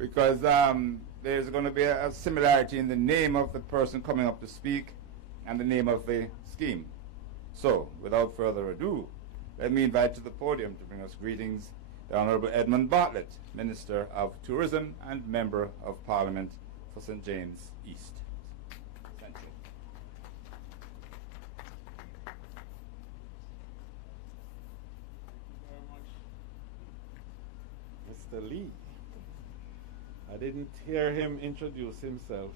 because there's going to be a similarity in the name of the person coming up to speak and the name of the scheme. So, without further ado, let me invite to the podium to bring us greetings the Honorable Edmund Bartlett, Minister of Tourism and Member of Parliament for St. James East. Thank you. Mr. Lee. I didn't hear him introduce himself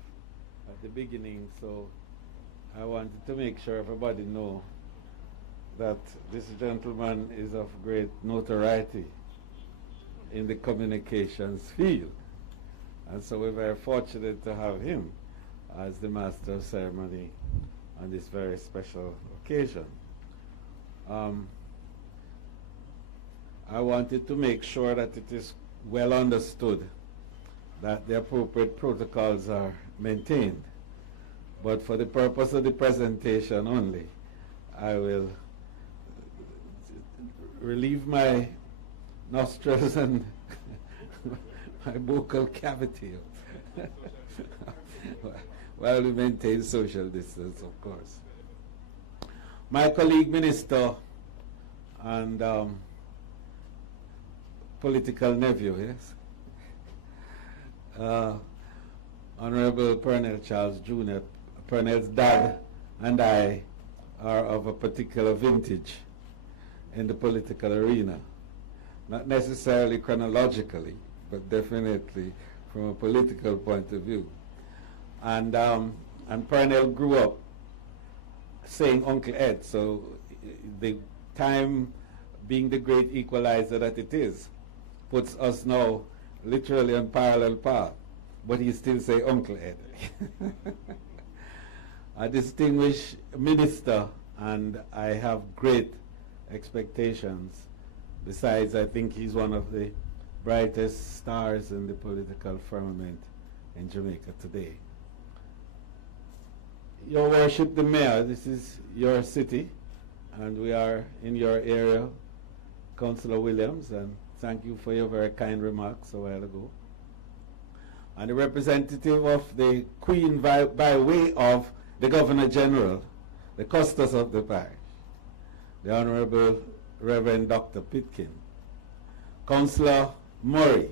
at the beginning, so I wanted to make sure everybody know that this gentleman is of great notoriety in the communications field. And so we're very fortunate to have him as the Master of Ceremony on this very special occasion. I wanted to make sure that it is well understood that the appropriate protocols are maintained. But for the purpose of the presentation only, I will relieve my nostrils and my vocal cavity while we maintain social distance, of course. My colleague minister and political nephew, yes, Honorable Pernell Charles Jr., Pernell's dad and I are of a particular vintage in the political arena. Not necessarily chronologically, but definitely from a political point of view. And Pernell grew up saying Uncle Ed, so the time being the great equalizer that it is, puts us now literally on parallel path, but he still say Uncle Ed. A distinguished minister, and I have great expectations. Besides, I think he's one of the brightest stars in the political firmament in Jamaica today. Your Worship the Mayor, this is your city, and we are in your area, Councillor Williams, and thank you for your very kind remarks a while ago. And the representative of the Queen by way of the Governor General, the Custos of the parish, the Honorable Reverend Dr. Pitkin, Councillor Murray,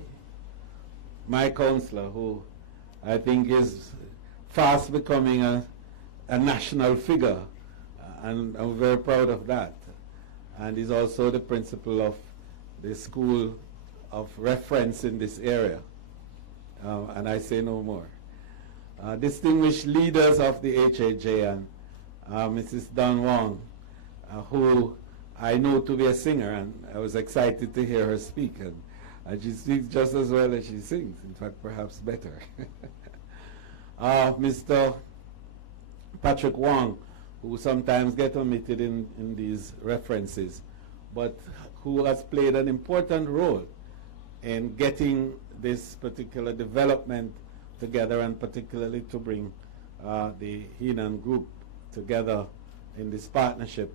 my councillor, who I think is fast becoming a national figure, and I'm very proud of that. And he's also the principal of the school of reference in this area, and I say no more. Distinguished leaders of the HAJ and Mrs. Don Wong, who I know to be a singer, and I was excited to hear her speak, and she speaks just as well as she sings, in fact perhaps better. Mr. Patrick Wong, who sometimes get omitted in these references, but who has played an important role in getting this particular development together, and particularly to bring the Heenan group together in this partnership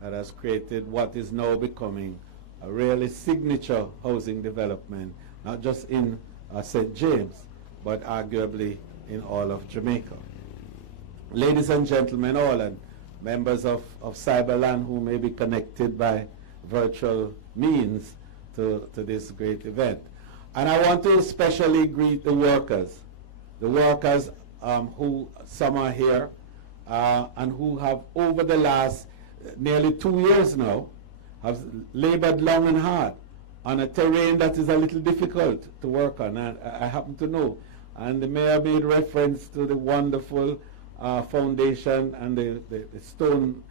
that has created what is now becoming a really signature housing development, not just in St. James, but arguably in all of Jamaica. Ladies and gentlemen all, and members of Cyberland who may be connected by virtual means to this great event. And I want to especially greet the workers who some are here and who have over the last nearly 2 years now have labored long and hard on a terrain that is a little difficult to work on. And I happen to know, and the mayor made reference to the wonderful foundation and the stone,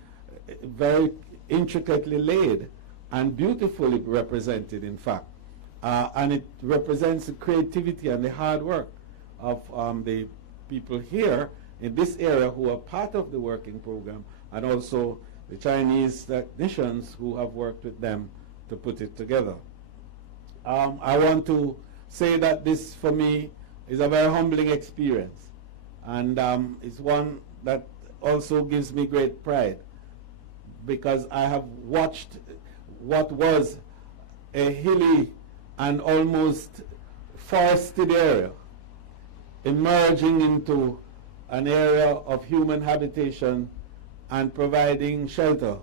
very intricately laid and beautifully represented, in fact. And it represents the creativity and the hard work of the people here in this area who are part of the working program, and also the Chinese technicians who have worked with them to put it together. I want to say that this, for me, is a very humbling experience, and it's one that also gives me great pride, because I have watched what was a hilly and almost forested area emerging into an area of human habitation and providing shelter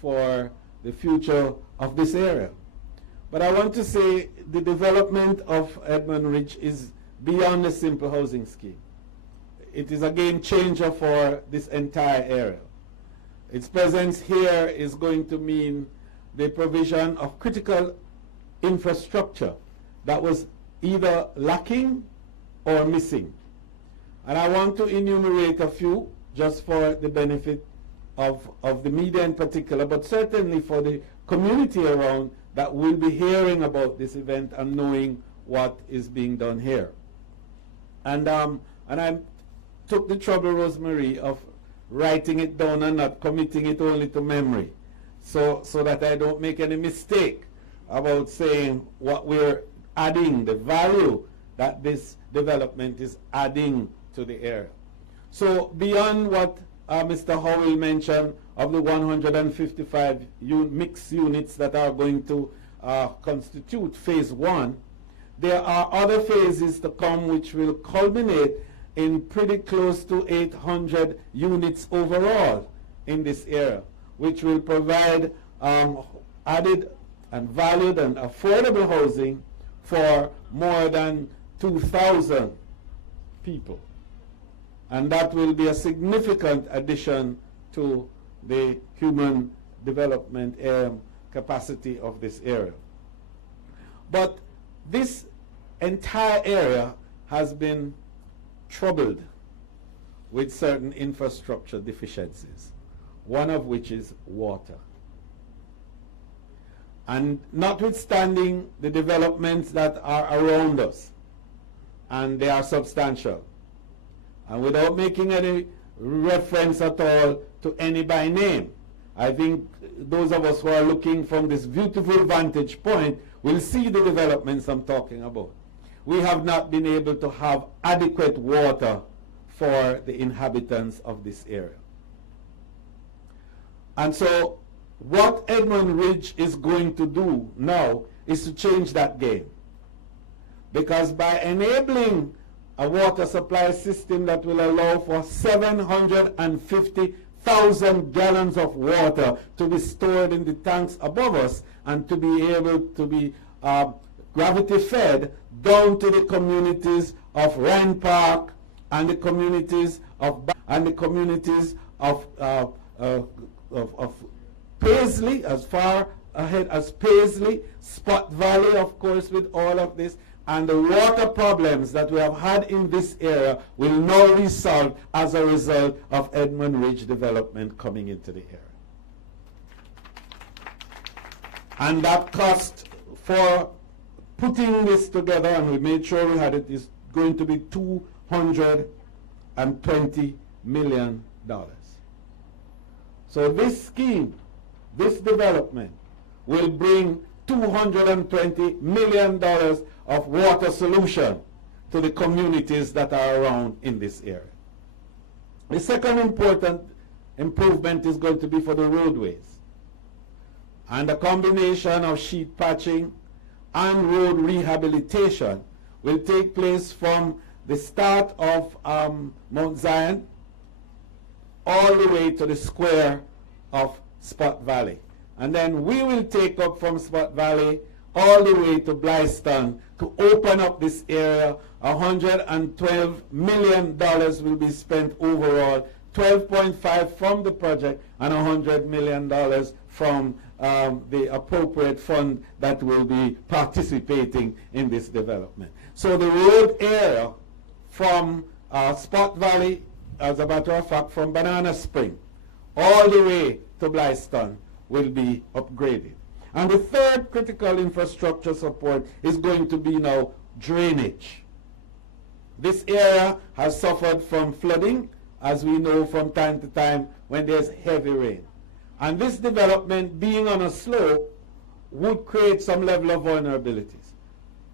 for the future of this area. But I want to say the development of Edmund Ridge is beyond a simple housing scheme. It is a game changer for this entire area. Its presence here is going to mean the provision of critical infrastructure that was either lacking or missing. And I want to enumerate a few just for the benefit of the media in particular, but certainly for the community around that will be hearing about this event and knowing what is being done here. And I took the trouble, Rosemary, of writing it down and not committing it only to memory, so that I don't make any mistake about saying what we're adding, the value that this development is adding to the area. So beyond what Mr. Howell mentioned of the 155 mixed units that are going to constitute phase 1, there are other phases to come which will culminate in pretty close to 800 units overall in this area, which will provide added and valued and affordable housing for more than 2,000 people. And that will be a significant addition to the human development capacity of this area. But this entire area has been troubled with certain infrastructure deficiencies, one of which is water. And notwithstanding the developments that are around us, and they are substantial, and without making any reference at all to any by name, I think those of us who are looking from this beautiful vantage point will see the developments I'm talking about. We have not been able to have adequate water for the inhabitants of this area. And so what Edmund Ridge is going to do now is to change that game. Because by enabling a water supply system that will allow for 750,000 gallons of water to be stored in the tanks above us and to be able to be gravity fed down to the communities of Rhine Park and the communities of Paisley, as far ahead as Paisley, Spot Valley, of course, with all of this. And the water problems that we have had in this area will now be solved as a result of Edmund Ridge development coming into the area. And that cost for putting this together, and we made sure we had it, is going to be $220 million. So this scheme, this development, will bring $220 million of water solution to the communities that are around in this area. The second important improvement is going to be for the roadways. And a combination of sheet patching and road rehabilitation will take place from the start of Mount Zion all the way to the square of Spot Valley. And then we will take up from Spot Valley all the way to Blyston to open up this area. $112 million will be spent overall, 12.5 from the project and $100 million from the appropriate fund that will be participating in this development. So the road area from Spot Valley, as a matter of fact, from Banana Spring all the way to Blyston will be upgraded. And the third critical infrastructure support is going to be now drainage. This area has suffered from flooding, as we know from time to time when there's heavy rain. And this development, being on a slope, would create some level of vulnerabilities.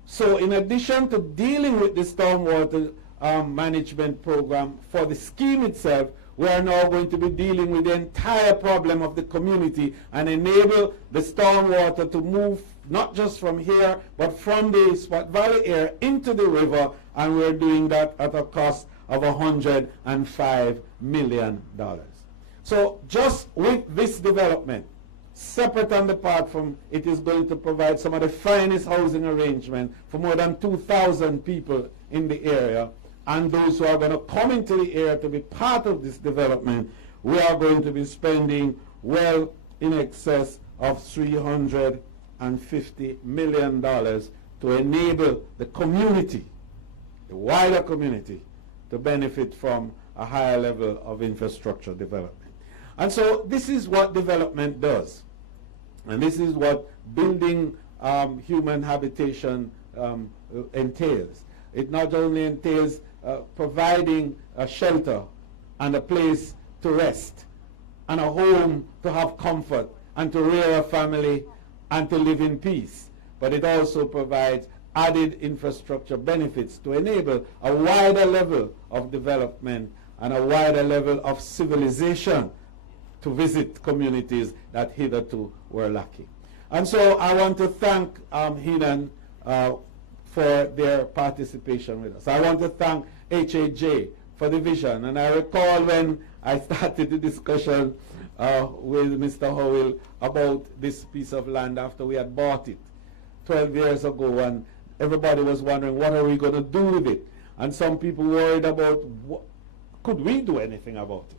So in addition to dealing with the stormwater management program for the scheme itself, we are now going to be dealing with the entire problem of the community and enable the stormwater to move not just from here, but from the Spot Valley area into the river, and we're doing that at a cost of $105 million. So just with this development, separate and apart from it is going to provide some of the finest housing arrangement for more than 2,000 people in the area, and those who are going to come into the area to be part of this development, we are going to be spending well in excess of $350 million to enable the community, the wider community, to benefit from a higher level of infrastructure development. And so this is what development does. And this is what building human habitation entails. It not only entails providing a shelter and a place to rest and a home to have comfort and to rear a family and to live in peace, but it also provides added infrastructure benefits to enable a wider level of development and a wider level of civilization to visit communities that hitherto were lacking. And so I want to thank Henan for their participation with us. I want to thank HAJ for the vision. And I recall when I started the discussion with Mr. Howell about this piece of land after we had bought it 12 years ago, and everybody was wondering, what are we going to do with it? And some people worried about, could we do anything about it?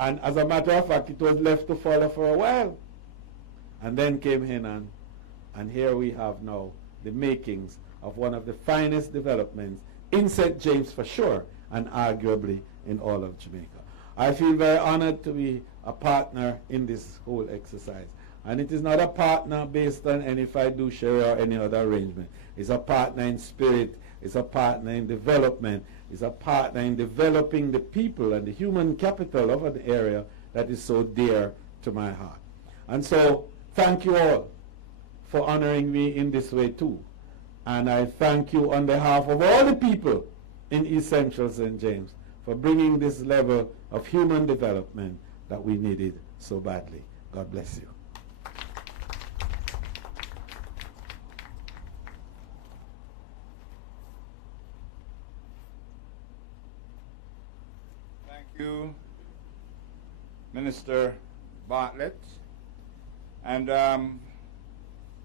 And as a matter of fact, it was left to follow for a while. And then came Henan, and here we have now the makings of one of the finest developments in St. James for sure, and arguably in all of Jamaica. I feel very honored to be a partner in this whole exercise. And it is not a partner based on any fiduciary or any other arrangement. It's a partner in spirit, it's a partner in development, it's a partner in developing the people and the human capital of an area that is so dear to my heart. And so, thank you all for honoring me in this way too. And I thank you on behalf of all the people in East Central St. James for bringing this level of human development that we needed so badly. God bless you. Thank you, Minister Bartlett. And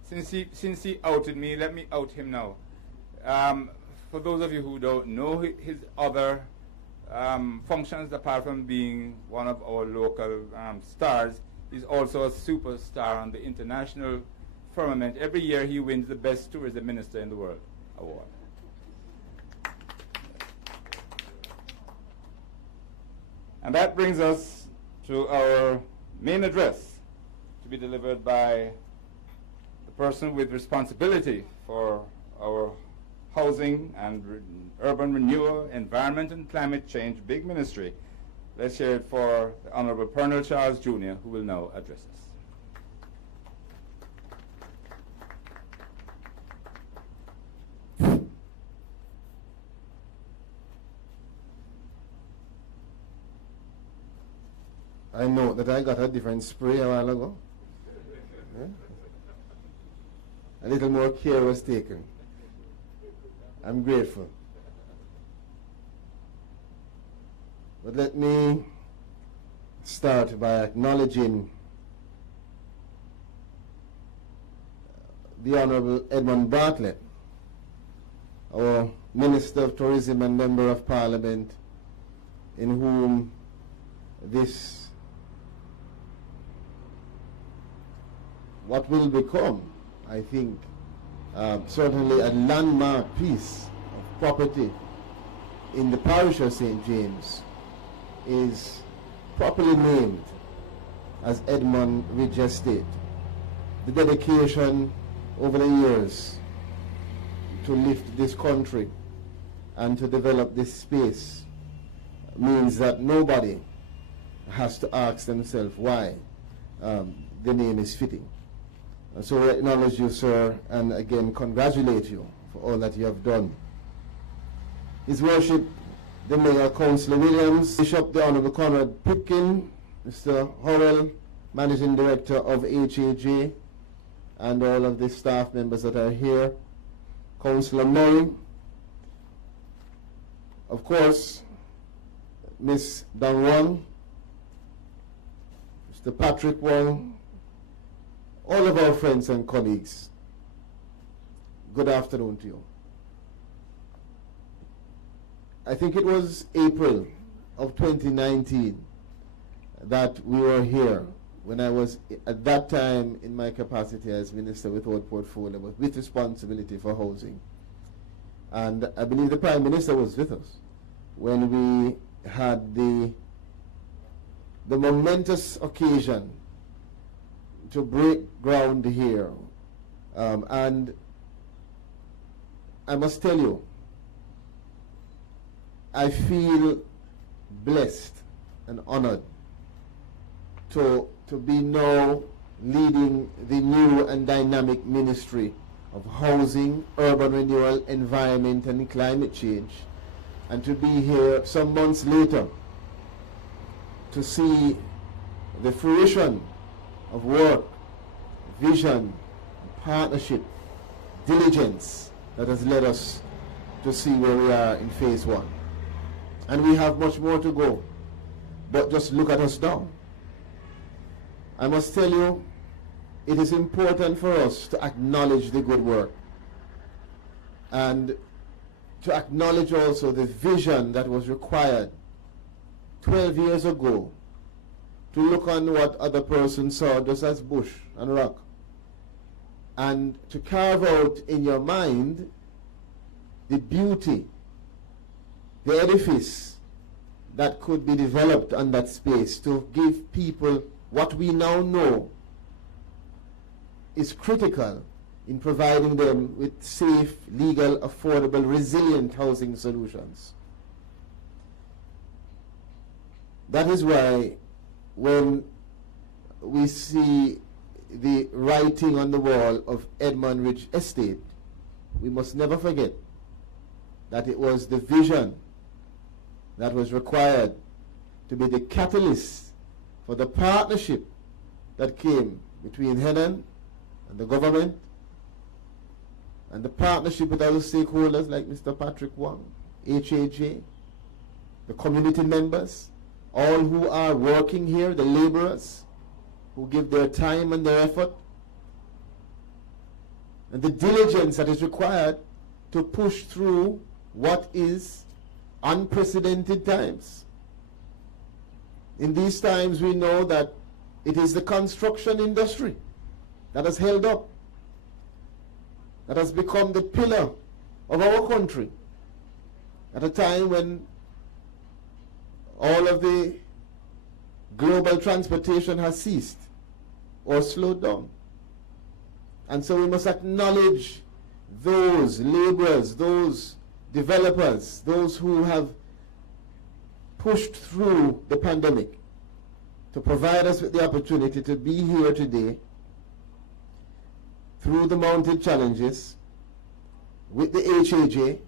since he outed me, let me out him now. For those of you who don't know, his other functions, apart from being one of our local stars, he's also a superstar on the international firmament. Every year he wins the Best Tourism Minister in the World award. And that brings us to our main address, to be delivered by the person with responsibility for our housing and urban renewal, environment and climate change big ministry. Let's hear it for the Honorable Colonel Charles Jr., who will now address us. I know that I got a different spray a while ago. Yeah? A little more care was taken. I'm grateful. But let me start by acknowledging the Honorable Edmund Bartlett, our Minister of Tourism and Member of Parliament, in whom this what will become, I think, certainly a landmark piece of property in the parish of St. James is properly named as Edmund Ridge Estate. The dedication over the years to lift this country and to develop this space means that nobody has to ask themselves why the name is fitting. And so I acknowledge you, sir, and again congratulate you for all that you have done. His Worship, the Mayor, Councillor Williams, Bishop, the Honourable Conrad Pitkin, Mr. Howell, Managing Director of HAJ, and all of the staff members that are here, Councillor Murray, of course, Miss Dan Wong, Mr. Patrick Wong, all of our friends and colleagues, good afternoon to you. I think it was April of 2019 that we were here when I was at that time in my capacity as Minister without portfolio, but with responsibility for housing. And I believe the Prime Minister was with us when we had the momentous occasion to break ground here. And I must tell you, I feel blessed and honored to be now leading the new and dynamic Ministry of Housing, Urban Renewal, Environment and Climate Change, and to be here some months later to see the fruition of work, vision, partnership, diligence that has led us to see where we are in phase 1. And we have much more to go, but just look at us now. I must tell you, it is important for us to acknowledge the good work and to acknowledge also the vision that was required 12 years ago to look on what other persons saw just as bush and rock, and to carve out in your mind the beauty, the edifice that could be developed on that space to give people what we now know is critical in providing them with safe, legal, affordable, resilient housing solutions. That is why when we see the writing on the wall of Edmund Ridge Estate, we must never forget that it was the vision that was required to be the catalyst for the partnership that came between Henan and the government, and the partnership with other stakeholders like Mr. Patrick Wong, HAJ, the community members, all who are working here, the laborers who give their time and their effort, and the diligence that is required to push through what is unprecedented times. In these times, we know that it is the construction industry that has held up, that has become the pillar of our country at a time when all of the global transportation has ceased or slowed down. And so we must acknowledge those laborers, those developers, those who have pushed through the pandemic to provide us with the opportunity to be here today through the mounted challenges with the HAJ,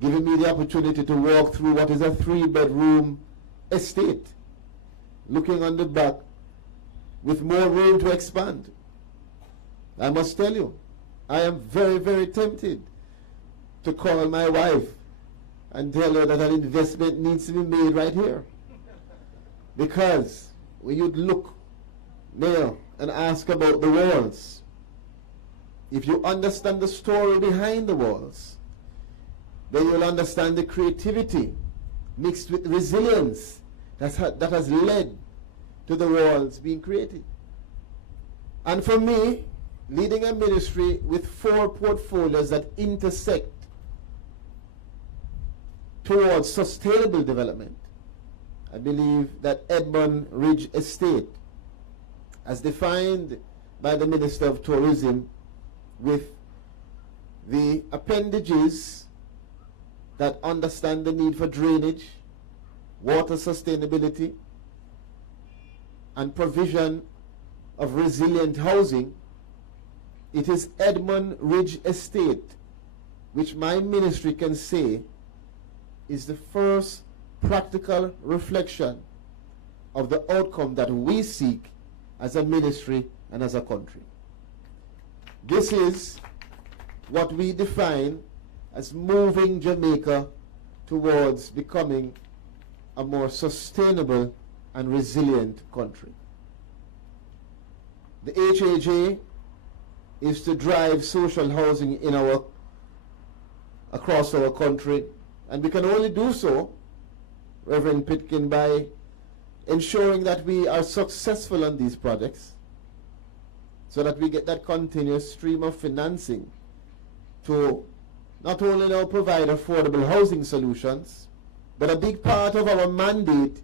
giving me the opportunity to walk through what is a 3-bedroom estate, looking on the back with more room to expand. I must tell you, I am very, very tempted to call my wife and tell her that an investment needs to be made right here. Because when you look there and ask about the walls, if you understand the story behind the walls, then you'll understand the creativity mixed with resilience that has led to the walls being created. And for me, leading a ministry with 4 portfolios that intersect towards sustainable development, I believe that Edmund Ridge Estate, as defined by the Minister of Tourism, with the appendages that understand the need for drainage, water sustainability, and provision of resilient housing, it is Edmund Ridge Estate which my ministry can say is the first practical reflection of the outcome that we seek as a ministry and as a country. This is what we define as moving Jamaica towards becoming a more sustainable and resilient country. The HAJ is to drive social housing across our country, and we can only do so, Reverend Pitkin, by ensuring that we are successful on these projects so that we get that continuous stream of financing to not only now provide affordable housing solutions, but a big part of our mandate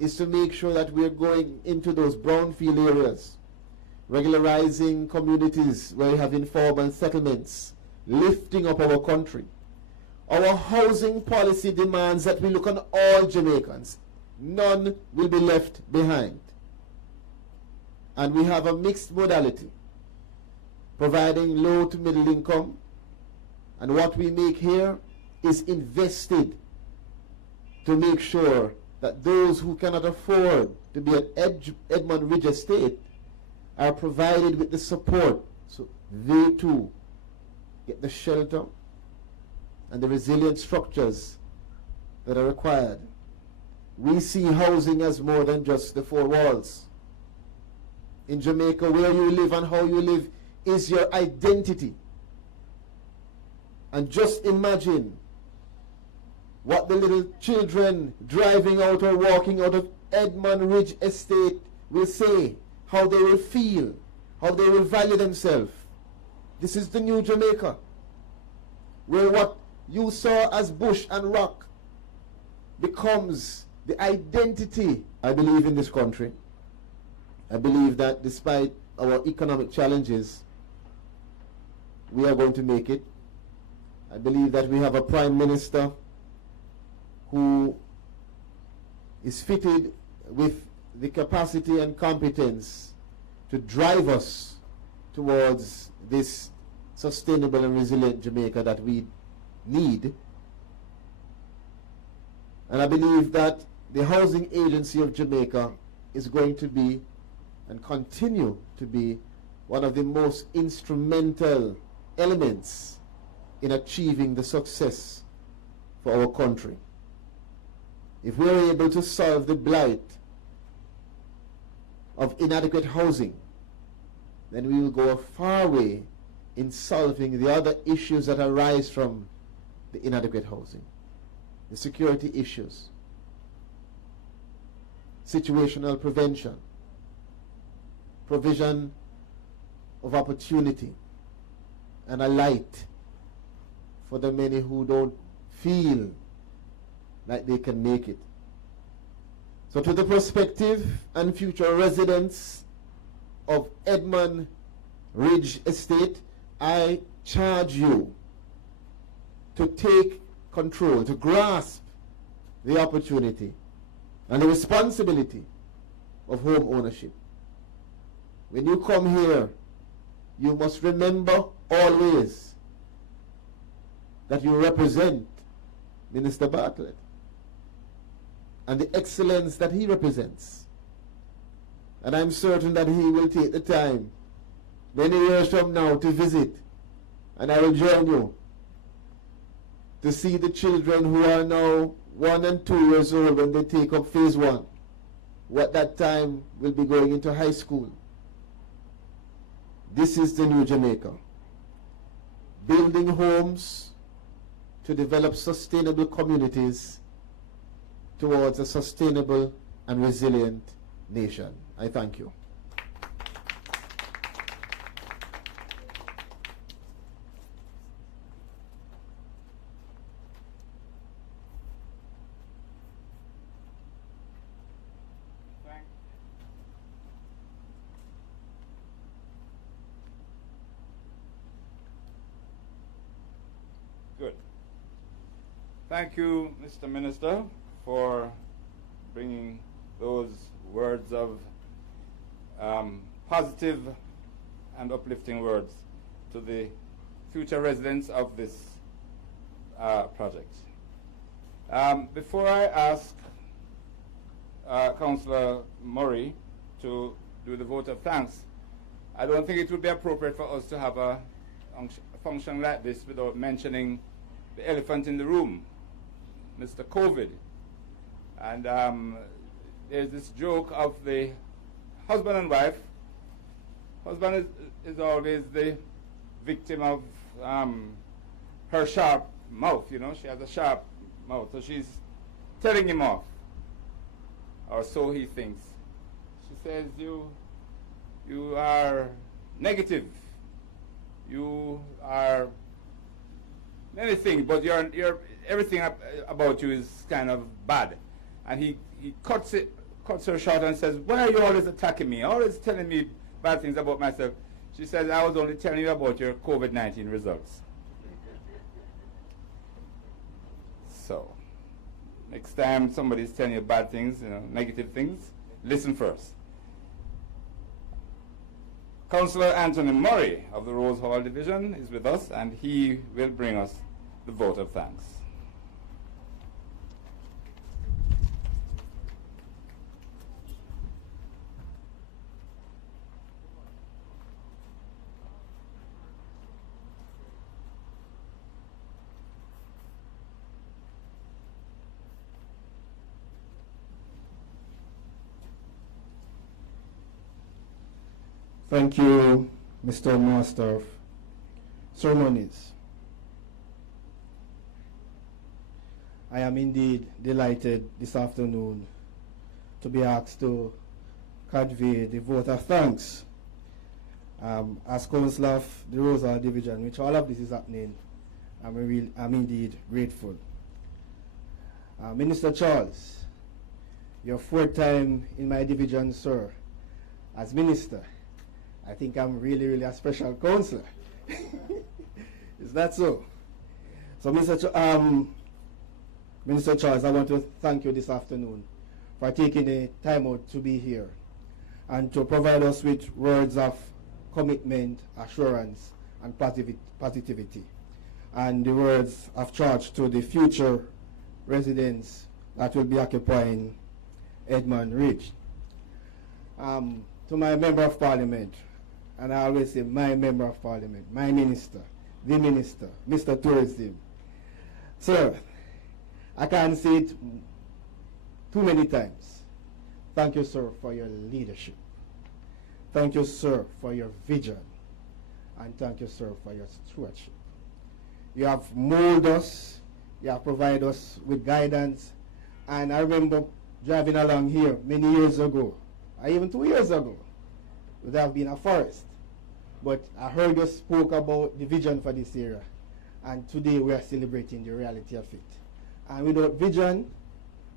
is to make sure that we're going into those brownfield areas, regularizing communities where we have informal settlements, lifting up our country. Our housing policy demands that we look on all Jamaicans. None will be left behind. And we have a mixed modality, providing low to middle income, and what we make here is invested to make sure that those who cannot afford to be at Edmund Ridge Estate are provided with the support so they too get the shelter and the resilient structures that are required. We see housing as more than just the four walls. In Jamaica, where you live and how you live is your identity. And just imagine what the little children driving out or walking out of Edmund Ridge Estate will say, how they will feel, how they will value themselves. This is the new Jamaica, where what you saw as bush and rock becomes the identity. I believe in this country. I believe that despite our economic challenges, we are going to make it. I believe that we have a Prime Minister who is fitted with the capacity and competence to drive us towards this sustainable and resilient Jamaica that we need. And I believe that the Housing Agency of Jamaica is going to be and continue to be one of the most instrumental elements in achieving the success for our country. If we are able to solve the blight of inadequate housing, then we will go a far way in solving the other issues that arise from the inadequate housing. The security issues, situational prevention, provision of opportunity, and a light for the many who don't feel like they can make it. So to the prospective and future residents of Edmund Ridge Estate, I charge you to take control, to grasp the opportunity and the responsibility of home ownership. When you come here, you must remember always that you represent Minister Bartlett and the excellence that he represents. And I'm certain that he will take the time many years from now to visit, and I will join you to see the children who are now 1 and 2 years old when they take up phase 1, what that time will be going into high school. This is the new Jamaica. Building homes to develop sustainable communities towards a sustainable and resilient nation. I thank you. Good. Thank you, Mr. Minister, for bringing those words of positive and uplifting words to the future residents of this project. Before I ask Councillor Murray to do the vote of thanks, I don't think it would be appropriate for us to have a function like this without mentioning the elephant in the room, Mr. COVID. And there's this joke of the husband and wife. Husband is always the victim of her sharp mouth, you know. She has a sharp mouth, so she's telling him off, or so he thinks. She says, you are negative, you are many things, but you're everything about you is kind of bad. And he cuts her short and says, why are you always attacking me, always telling me bad things about myself? She says, I was only telling you about your COVID-19 results. So, next time somebody's telling you bad things, you know, negative things, listen first. Councillor Anthony Murray of the Rose Hall Division is with us, and he will bring us the vote of thanks. Thank you, Mr. Master of Ceremonies. I am indeed delighted this afternoon to be asked to convey the vote of thanks. As Councillor of the Rose Hall Division, which all of this is happening, I'm indeed grateful. Minister Charles, your fourth time in my division, sir, as minister. I think I'm really, really a special councillor. Is that so? So, Minister Charles, I want to thank you this afternoon for taking the time out to be here and to provide us with words of commitment, assurance, and positivity, and the words of charge to the future residents that will be occupying Edmund Ridge. To my Member of Parliament, and I always say my Member of Parliament, my Minister, the Minister, Mr. Tourism. Sir, I can't say it too many times. Thank you, sir, for your leadership. Thank you, sir, for your vision. And thank you, sir, for your stewardship. You have molded us, you have provided us with guidance. And I remember driving along here many years ago, or even 2 years ago. It would have been a forest. But I heard you spoke about the vision for this area. And today we are celebrating the reality of it. And without vision,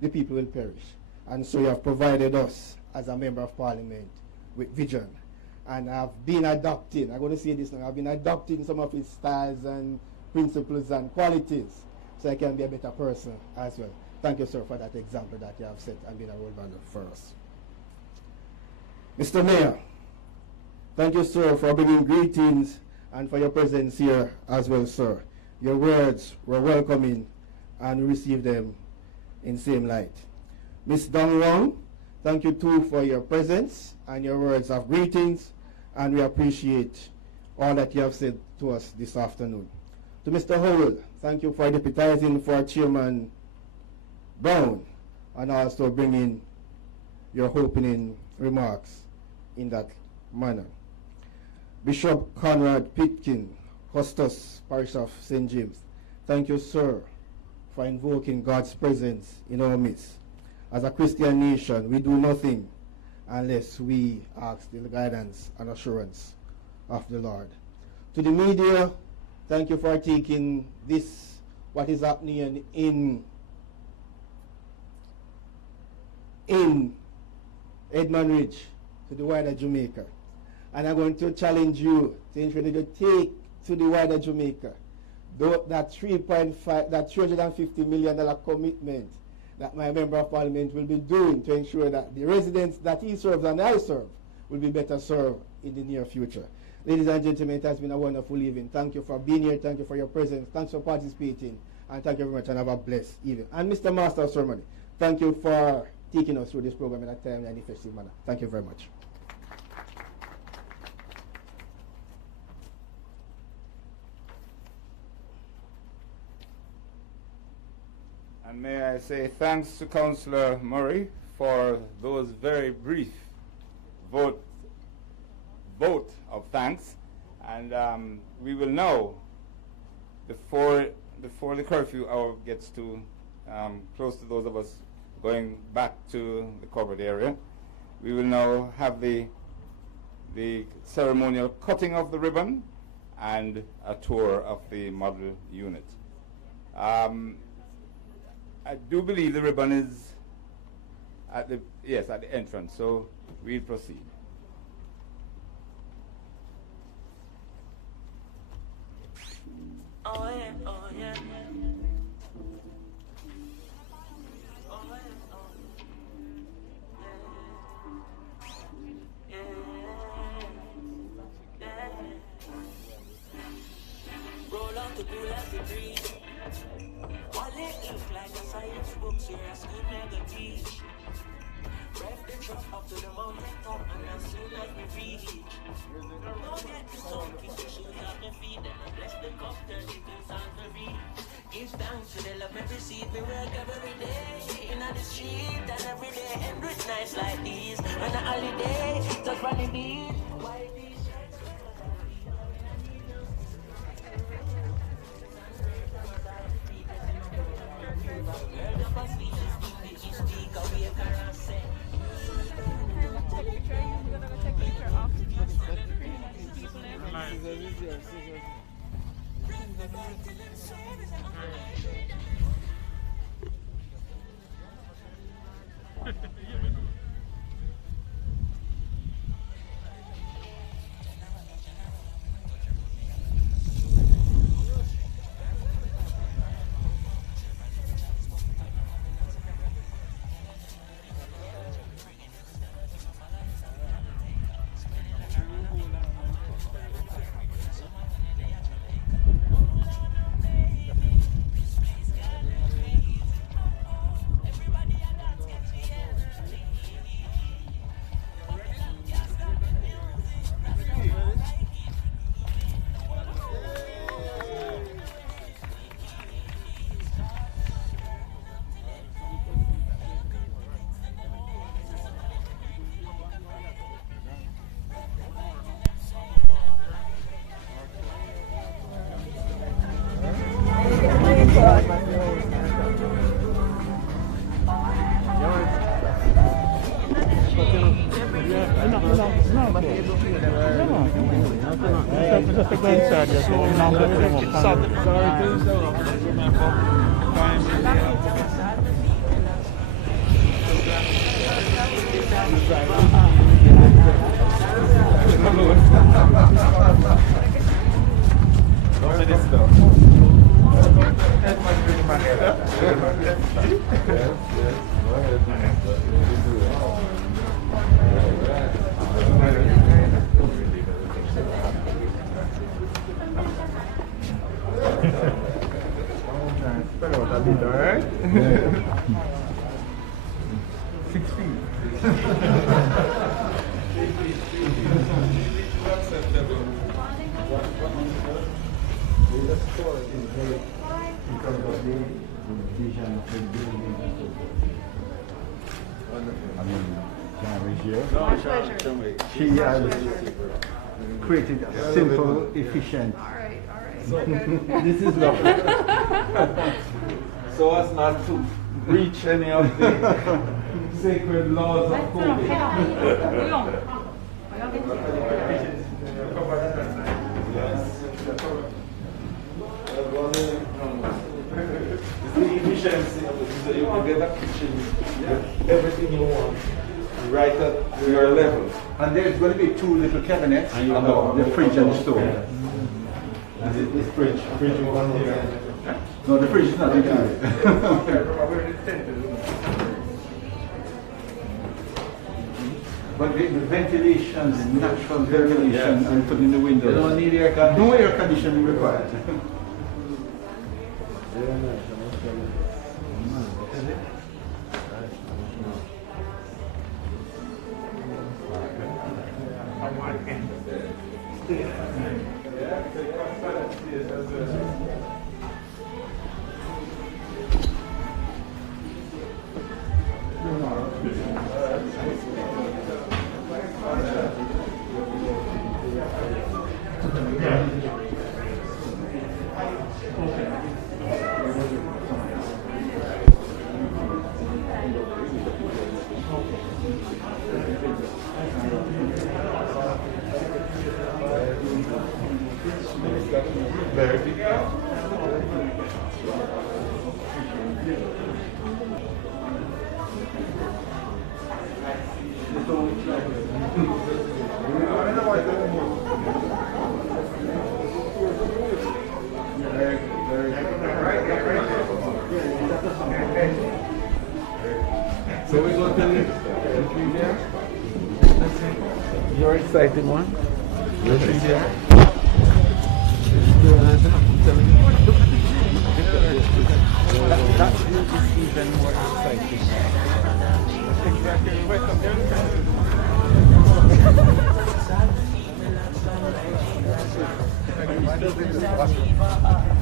the people will perish. And so you have provided us, as a Member of Parliament, with vision. And I've been adopting, I'm going to say this now, I've been adopting some of his styles and principles and qualities so I can be a better person as well. Thank you, sir, for that example that you have set and been a role model for us. Mr. Mayor, thank you, sir, for bringing greetings and for your presence here as well, sir. Your words were welcoming and we received them in same light. Ms. Dong Wong, thank you too for your presence and your words of greetings, and we appreciate all that you have said to us this afternoon. To Mr. Howell, thank you for deputizing for Chairman Brown and also bringing your opening remarks in that manner. Bishop Conrad Pitkin, Custos, Parish of St. James, thank you, sir, for invoking God's presence in our midst. As a Christian nation, we do nothing unless we ask the guidance and assurance of the Lord. To the media, thank you for taking this, what is happening in Edmund Ridge to the wider Jamaica. And I'm going to challenge you to ensure that you take to the wider Jamaica that $350 million commitment that my Member of Parliament will be doing to ensure that the residents that he serves and I serve will be better served in the near future. Ladies and gentlemen, it has been a wonderful evening. Thank you for being here. Thank you for your presence. Thanks for participating. And thank you very much and have a blessed evening. And Mr. Master of Ceremony, thank you for taking us through this program in a timely and effective manner. Thank you very much. And may I say thanks to Councillor Murray for those very brief vote of thanks. And we will now, before the curfew hour gets to close to those of us going back to the covered area, we will now have the ceremonial cutting of the ribbon and a tour of the model unit. I do believe the ribbon is at the entrance, so we'll proceed. Oh yeah, oh yeah. Roll out the pool as we breathe. Wallet look like a science book, so your school never teach. Rev the truck up to the mountain top, and as soon as we reach, don't get the sun, kiss the shoes off the feet, then I bless the cup, 32 songs to read. Give thanks to the love me receive, me work every day, in the street, and every day, end with nights like these. On a holiday, just run the beat. White t-shirts, She has created a simple, efficient. All right. So, this is lovely. So as not to breach any of the sacred laws of COVID. It's the efficiency of it. So you can get a kitchen, everything you want, right at your level. And there's going to be two little cabinets, the fridge and the stove. And this fridge is one here. No, the fridge is not included. But the ventilation, the natural ventilation, and put in the windows. You don't need air conditioning. No air conditioning required. So we go to the your exciting one. You're there. That view is even more exciting. Exactly.